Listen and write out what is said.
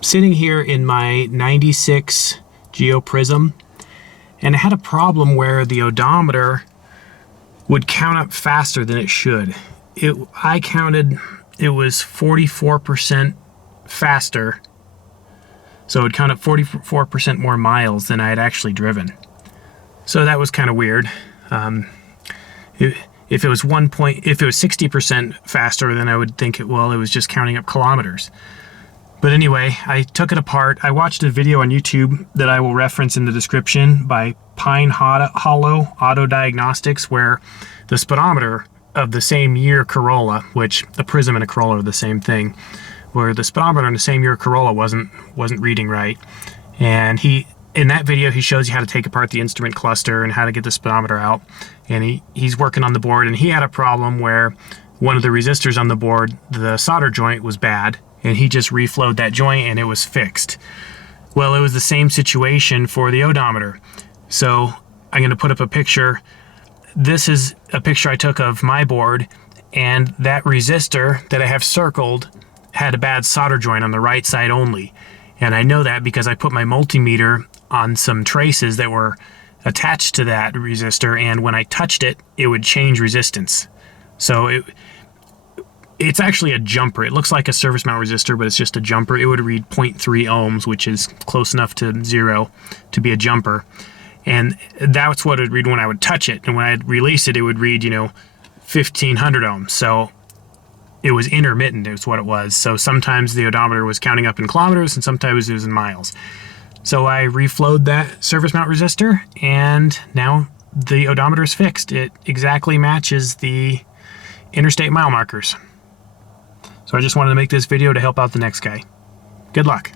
sitting here in my 96 Geo Prizm, and it had a problem where the odometer would count up faster than it should. I counted it was 44% faster, so it would count up 44% more miles than I had actually driven. So that was kind of weird. If it was 60% faster, then I would think it was just counting up kilometers. But anyway, I took it apart. I watched a video on YouTube that I will reference in the description by Pine Hollow Auto Diagnostics, where the speedometer of the same year Corolla, which the Prizm and a Corolla are the same thing, where the speedometer in the same year Corolla wasn't reading right. And in that video, he shows you how to take apart the instrument cluster and how to get the speedometer out. And he's working on the board, and he had a problem where one of the resistors on the board, the solder joint was bad, and he just reflowed that joint and it was fixed. Well, it was the same situation for the odometer. So I'm going to put up a picture. This is a picture I took of my board, and that resistor that I have circled had a bad solder joint on the right side only. And I know that because I put my multimeter on some traces that were attached to that resistor, and when I touched it, it would change resistance. So it's actually a jumper. It looks like a surface mount resistor, but it's just a jumper. It would read 0.3 ohms, which is close enough to 0 to be a jumper. And that's what it would read when I would touch it. And when I'd release it, it would read, 1500 ohms. So it was intermittent is what it was. So sometimes the odometer was counting up in kilometers and sometimes it was in miles. So I reflowed that surface mount resistor, and now the odometer is fixed. It exactly matches the interstate mile markers. So I just wanted to make this video to help out the next guy. Good luck.